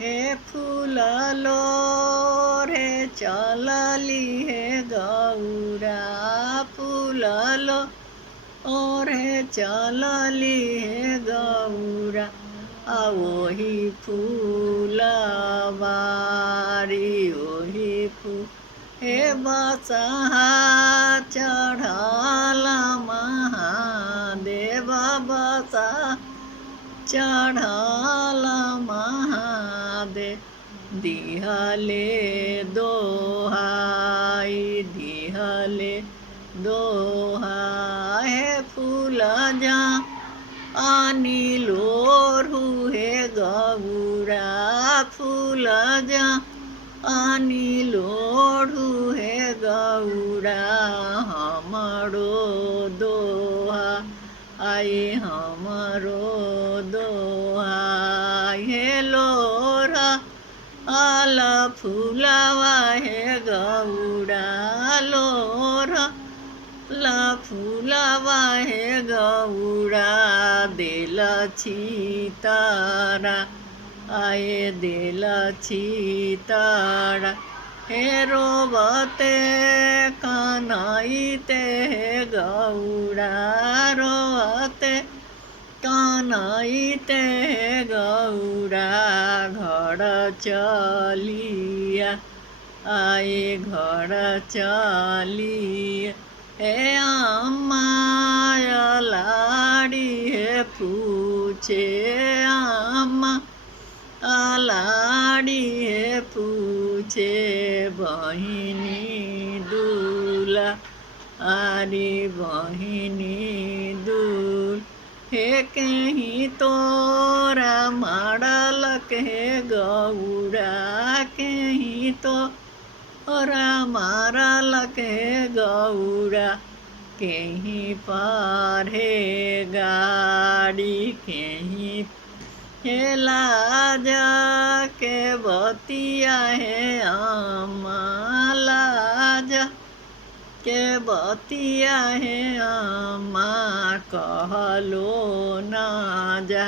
हे फूललो रे चलली हे गौरा फूललो ओरे चलली हे गौरा ओही फूलवारी ओही फूल हे बसहा चढ़ल महादेव बसा चढ़ल महादेव दिहले दोहाई दिहले दोहाई हे फूल जा अनिलोरु हे गौरा फूल जा अनिलोरु हे गौरा हमरो दोहा आई हमरो दोहा हे लोरा आल फूलवा हे गौरा लोरा ला फूलवा हे गौरा दिल तारा आए दिल तारा हे रोबते कानाईते हे गौरा रोबते कानाईते हे गौरा घर चलिया आए घर चलिया हे अम्मा लाड़ी हे पूछे अम्मा लाड़ी हे पूछे बहिनी दूला आरी बहिनी दूल हे कहीं तोरा मारलक हे गौरा कहीं तो ओरा मारलक हे गौरा कहीं पार हे गाड़ी कहीं हे लाज के बतिया हे अम्मा लाज के बतिया हे अम्मा कहलो ना जा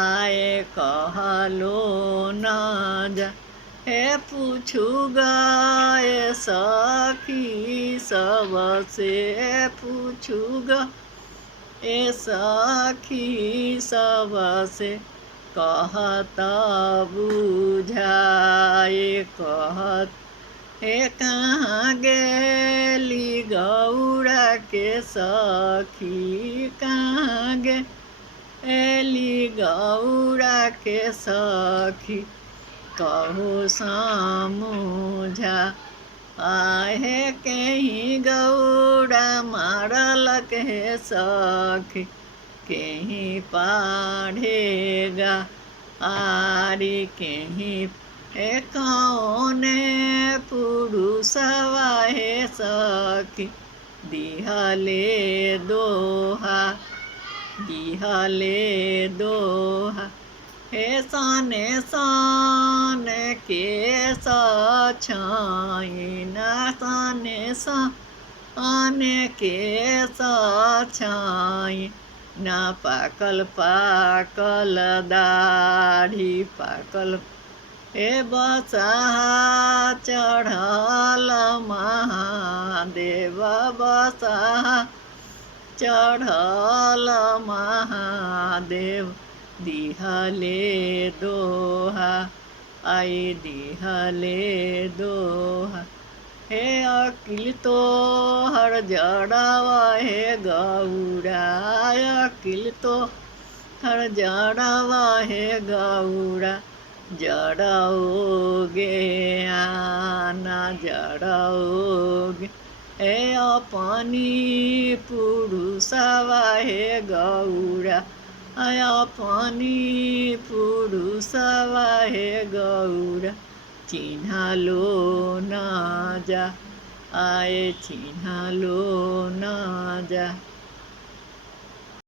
आए कहलो ना जा हे पूछू गए सखी सबसे पूछू ग ए सखी सबसे कहत बुझाए कहत हे कहाँ गेली गौरा के सखी कहाँ गेली गौरा के सखी कहो समझा आहे कहीं गौरा मारलक हे सखी कहीं पढ़ेगा आरी कहीं हे कौने पुरुषवा हे सखी दिहले दोहा हे साने साने के छाइना साने साने के छाई ना पाकल पाकल दाढ़ी पाकल हे बसहा चढ़ल महादेव बसहा चढ़ल महादेव दिहले दोहा आई दिहले दोहा हे अकिल तो हर जड़ावा हे गौरा अकिल तो हर जड़ावा हे गौरा जड़ोगे आना जड़ोगे हे अपनी पुरुषवा हे गौरा अपनी पुरुषवा हे गौरा चिन्हलो ना जा आए चिन्हलो ना जा।